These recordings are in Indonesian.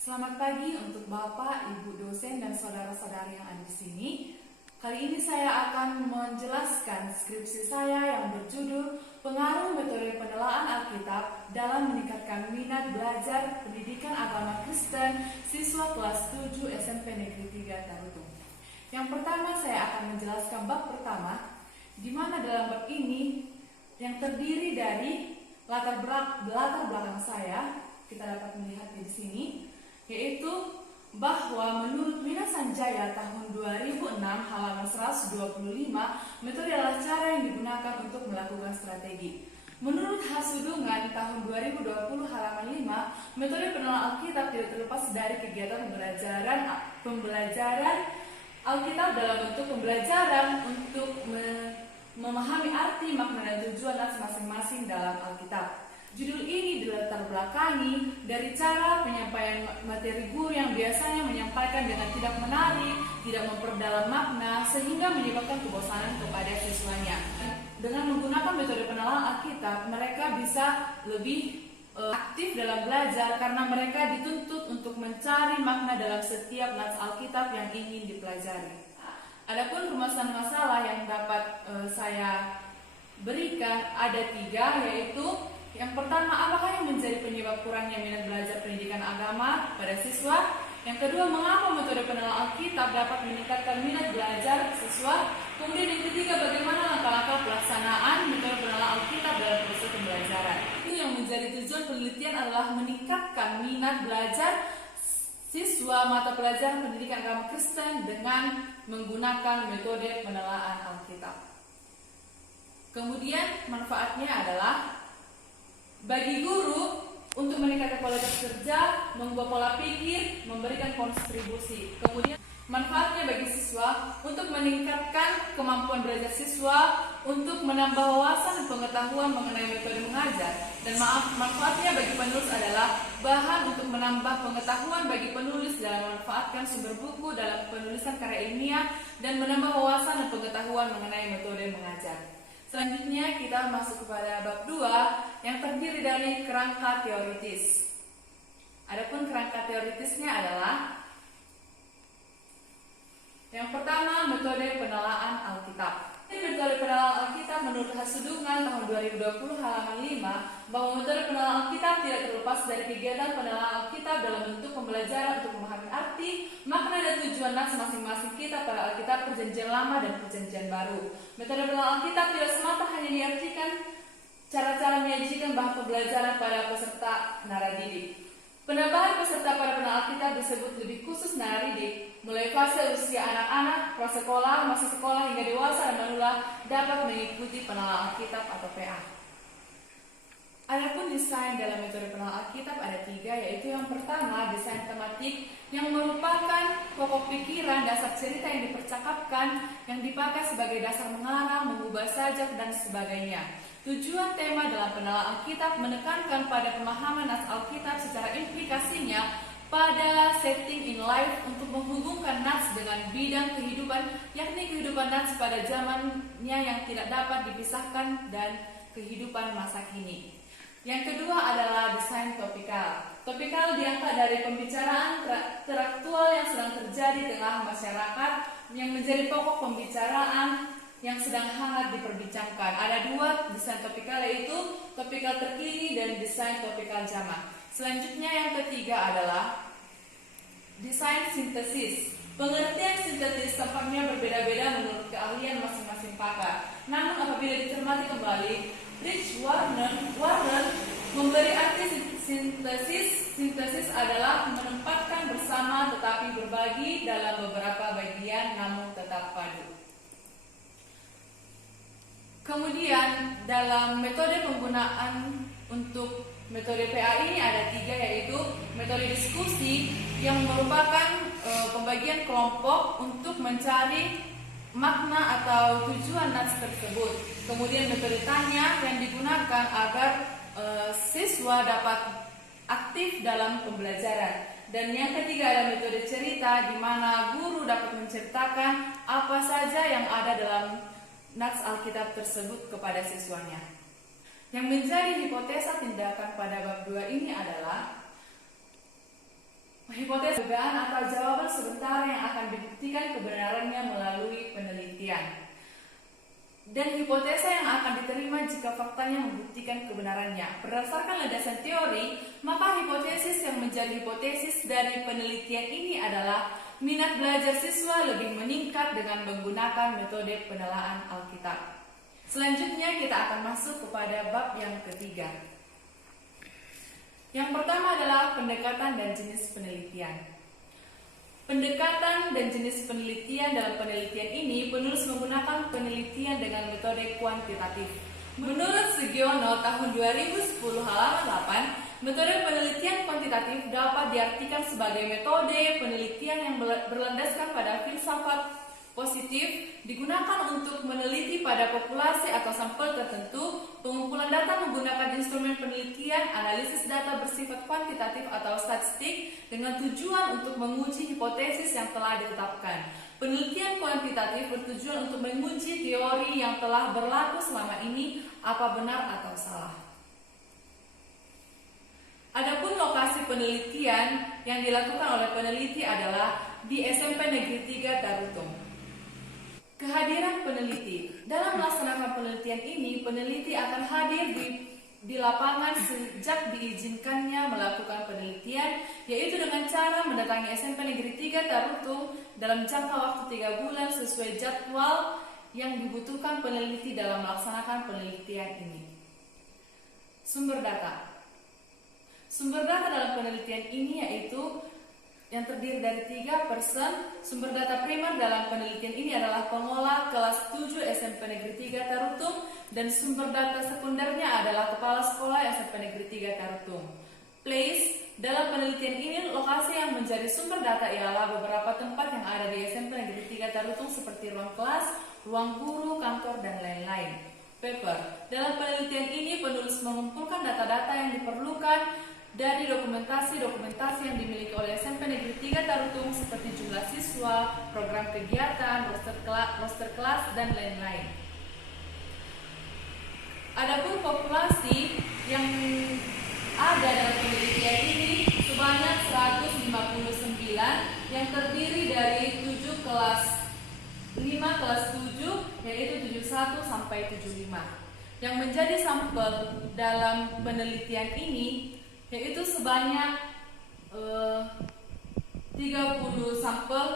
Selamat pagi untuk Bapak, Ibu dosen, dan saudara-saudari yang ada di sini. Kali ini saya akan menjelaskan skripsi saya yang berjudul Pengaruh Metode Penelaahan Alkitab dalam Meningkatkan Minat Belajar Pendidikan Agama Kristen Siswa Kelas 7 SMP Negeri 3 Tarutung. Yang pertama saya akan menjelaskan bab pertama, di mana dalam bab ini yang terdiri dari latar belakang saya, kita dapat melihat di sini, yaitu bahwa menurut Wina Sanjaya tahun 2006 halaman 125, metode adalah cara yang digunakan untuk melakukan strategi. Menurut Hasudungan tahun 2020 halaman 5, metode penelaahan Alkitab tidak terlepas dari kegiatan pembelajaran Alkitab dalam bentuk pembelajaran untuk memahami arti, makna, dan tujuan masing-masing dalam Alkitab. Judul ini dilatar belakangi dari cara penyampaian materi guru yang biasanya menyampaikan dengan tidak menarik, tidak memperdalam makna, sehingga menyebabkan kebosanan kepada siswanya. Dengan menggunakan metode penelaahan Alkitab, mereka bisa lebih aktif dalam belajar karena mereka dituntut untuk mencari makna dalam setiap nats Alkitab yang ingin dipelajari. Adapun rumusan masalah yang dapat saya berikan ada 3, yaitu yang pertama, apakah yang menjadi penyebab kurangnya minat belajar pendidikan agama pada siswa? Yang kedua, mengapa metode penelaahan Alkitab dapat meningkatkan minat belajar siswa? Kemudian yang ketiga, bagaimana langkah-langkah pelaksanaan metode penelaahan Alkitab dalam proses pembelajaran? Itu yang menjadi tujuan penelitian adalah meningkatkan minat belajar siswa mata pelajaran pendidikan agama Kristen dengan menggunakan metode penelaahan Alkitab. Kemudian manfaatnya adalah bagi guru untuk meningkatkan kualitas kerja, mengubah pola pikir, memberikan kontribusi. Kemudian manfaatnya bagi siswa untuk meningkatkan kemampuan belajar siswa, untuk menambah wawasan dan pengetahuan mengenai metode mengajar. Dan manfaatnya bagi penulis adalah bahan untuk menambah pengetahuan bagi penulis dalam memanfaatkan sumber buku dalam penulisan karya ilmiah dan menambah wawasan dan pengetahuan mengenai metode mengajar. Selanjutnya kita masuk kepada bab 2 yang terdiri dari kerangka teoritis. Adapun kerangka teoritisnya adalah yang pertama, metode penelaahan Alkitab. Metode penelaahan Alkitab menurut Hasudungan tahun 2020 halaman 5 bahwa metode penelaahan Alkitab tidak terlepas dari kegiatan penelaahan Alkitab dalam bentuk pembelajaran untuk memahami arti, makna, dan tujuan nats masing-masing kitab pada Alkitab Perjanjian Lama dan Perjanjian Baru. Metode penelaahan Alkitab tidak semata hanya diartikan cara-cara menyajikan bahan pembelajaran pada peserta naradidik. Penambahan peserta pada penelaahan Alkitab disebut lebih khusus naradidik, mulai fase usia anak-anak, prasekolah, masa sekolah hingga dewasa dan manula dapat mengikuti penelaahan Alkitab atau PA. Adapun desain dalam metode penelaahan Alkitab ada 3, yaitu yang pertama, desain tematik yang merupakan pokok pikiran, dasar cerita yang dipercakapkan, yang dipakai sebagai dasar mengarang, mengubah sajak, dan sebagainya. Tujuan tema dalam penelaahan Alkitab menekankan pada pemahaman nats Alkitab secara implikasinya pada setting in life untuk menghubungkan nats dengan bidang kehidupan, yakni kehidupan nats pada zamannya yang tidak dapat dipisahkan dan kehidupan masa kini. Yang kedua adalah desain topikal. Topikal diangkat dari pembicaraan teraktual yang sedang terjadi di tengah masyarakat yang menjadi pokok pembicaraan yang sedang hangat diperbincangkan. Ada 2 desain topikal, yaitu topikal terkini dan desain topikal zaman. Selanjutnya yang ketiga adalah desain sintesis. Pengertian sintetis tampaknya berbeda-beda menurut keahlian masing-masing pakar. Namun apabila dicermati kembali, Rich Warren memberi arti sintesis. Sintesis adalah menempatkan bersama tetapi berbagi dalam beberapa bagian namun tetap padu. Kemudian dalam metode penggunaan untuk metode PA ini ada 3, yaitu metode diskusi yang merupakan pembagian kelompok untuk mencari makna atau tujuan nats tersebut. Kemudian metode tanya yang digunakan agar siswa dapat aktif dalam pembelajaran. Dan yang ketiga ada metode cerita, di mana guru dapat menceritakan apa saja yang ada dalam nats Alkitab tersebut kepada siswanya. Yang menjadi hipotesa tindakan pada bab 2 ini adalah hipotesis dugaan atau jawaban sementara yang akan dibuktikan kebenarannya melalui penelitian. Dan hipotesa yang akan diterima jika faktanya membuktikan kebenarannya. Berdasarkan landasan teori, maka hipotesis yang menjadi hipotesis dari penelitian ini adalah minat belajar siswa lebih meningkat dengan menggunakan metode penelaahan Alkitab. Selanjutnya kita akan masuk kepada bab yang ketiga. Yang pertama adalah pendekatan dan jenis penelitian. Pendekatan dan jenis penelitian dalam penelitian ini, penulis menggunakan penelitian dengan metode kuantitatif. Menurut Sugiono tahun 2010 halaman 8, metode penelitian kuantitatif dapat diartikan sebagai metode penelitian yang berlandaskan pada filsafat positif, digunakan untuk meneliti pada populasi atau sampel tertentu. Pengumpulan data menggunakan instrumen penelitian, analisis data bersifat kuantitatif atau statistik dengan tujuan untuk menguji hipotesis yang telah ditetapkan. Penelitian kuantitatif bertujuan untuk menguji teori yang telah berlaku selama ini, apa benar atau salah. Adapun lokasi penelitian yang dilakukan oleh peneliti adalah di SMP Negeri 3 Tarutung. Kehadiran peneliti. Dalam melaksanakan penelitian ini, peneliti akan hadir di lapangan sejak diizinkannya melakukan penelitian, yaitu dengan cara mendatangi SMP Negeri 3 Tarutung dalam jangka waktu 3 bulan sesuai jadwal yang dibutuhkan peneliti dalam melaksanakan penelitian ini. Sumber data. Sumber data dalam penelitian ini yaitu yang terdiri dari 3 person. Sumber data primer dalam penelitian ini adalah pengolah kelas 7 SMP Negeri 3 Tarutung, dan sumber data sekundernya adalah kepala sekolah SMP Negeri 3 Tarutung. Place. Dalam penelitian ini, lokasi yang menjadi sumber data ialah beberapa tempat yang ada di SMP Negeri 3 Tarutung seperti ruang kelas, ruang guru, kantor, dan lain-lain. Paper. Dalam penelitian ini, penulis mengumpulkan data-data yang diperlukan dari dokumentasi yang dimiliki oleh SMP Negeri 3 Tarutung seperti jumlah siswa, program kegiatan, roster kelas, dan lain-lain. Adapun populasi yang ada dalam penelitian ini sebanyak 159 yang terdiri dari 7 kelas 5 kelas 7 yaitu 71 sampai 75. Yang menjadi sampel dalam penelitian ini yaitu sebanyak 30 sampel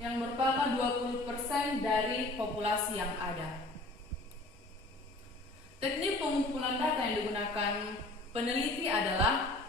yang merupakan 20% dari populasi yang ada. Teknik pengumpulan data yang digunakan peneliti adalah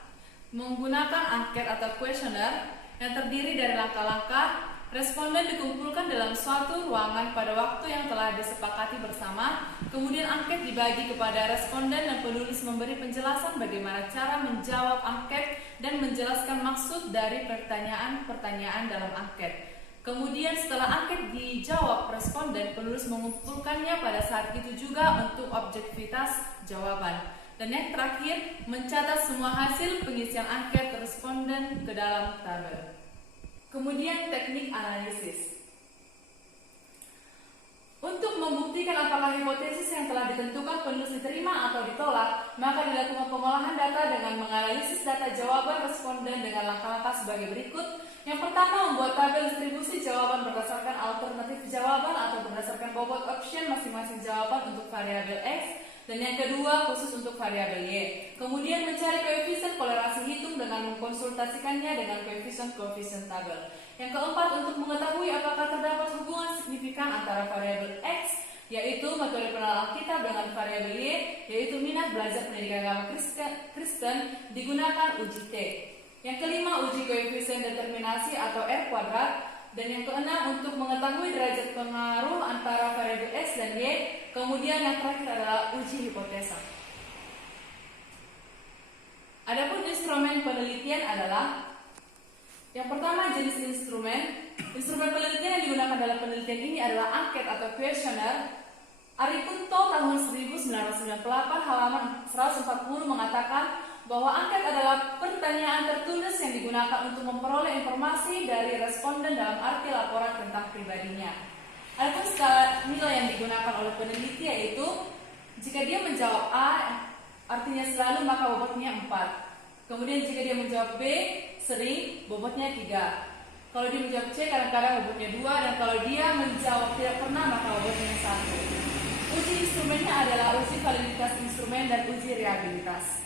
menggunakan angket atau kuesioner yang terdiri dari langkah-langkah. Responden dikumpulkan dalam suatu ruangan pada waktu yang telah disepakati bersama. Kemudian angket dibagi kepada responden dan penulis memberi penjelasan bagaimana cara menjawab angket dan menjelaskan maksud dari pertanyaan-pertanyaan dalam angket. Kemudian setelah angket dijawab responden, penulis mengumpulkannya pada saat itu juga untuk objektivitas jawaban. Dan yang terakhir, mencatat semua hasil pengisian angket responden ke dalam tabel. Kemudian teknik analisis. Untuk membuktikan apakah hipotesis yang telah ditentukan penulis diterima atau ditolak, maka dilakukan pengolahan data dengan menganalisis data jawaban responden dengan langkah-langkah sebagai berikut. Yang pertama, membuat tabel distribusi jawaban berdasarkan alternatif jawaban atau berdasarkan bobot option masing-masing jawaban untuk variabel X. Dan yang kedua, khusus untuk variabel Y. Kemudian mencari koefisien kolerasi hitung dengan mengkonsultasikannya dengan koefisien tabel. Yang keempat, untuk mengetahui apakah terdapat hubungan signifikan antara variabel X, yaitu metode penelaahan Alkitab, dengan variabel Y, yaitu minat belajar pendidikan agama Kristen, digunakan uji T. Yang kelima, uji koefisien determinasi atau R kuadrat. Dan yang keenam, untuk mengetahui derajat pengaruh antara variabel X dan Y. Kemudian yang terakhir adalah uji hipotesa. Adapun instrumen penelitian adalah yang pertama, jenis instrumen. Instrumen penelitian yang digunakan dalam penelitian ini adalah angket atau kuesioner. Arikunto tahun 1998 halaman 140 mengatakan bahwa angket adalah pertanyaan tertulis yang digunakan untuk memperoleh informasi dari responden dalam arti laporan tentang pribadinya. Adapun skala nilai yang digunakan oleh peneliti yaitu jika dia menjawab A, artinya selalu, maka bobotnya 4. Kemudian jika dia menjawab B, sering, bobotnya 3. Kalau dia menjawab C, kadang-kadang bobotnya 2, dan kalau dia menjawab tidak pernah, maka bobotnya 1. Uji instrumennya adalah uji validitas instrumen dan uji reliabilitas.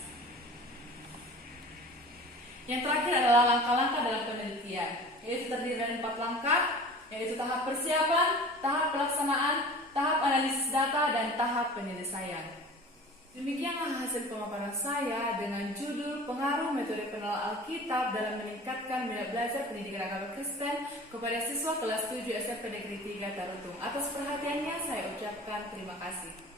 Yang terakhir adalah langkah-langkah dalam penelitian, yaitu terdiri dari 4 langkah, yaitu tahap persiapan, tahap pelaksanaan, tahap analisis data, dan tahap penyelesaian. Demikianlah hasil pemaparan saya dengan judul Pengaruh Metode Penelaah Alkitab dalam Meningkatkan Minat Belajar Pendidikan Agama Kristen kepada siswa kelas 7 SMP Negeri 3 Tarutung. Atas perhatiannya saya ucapkan terima kasih.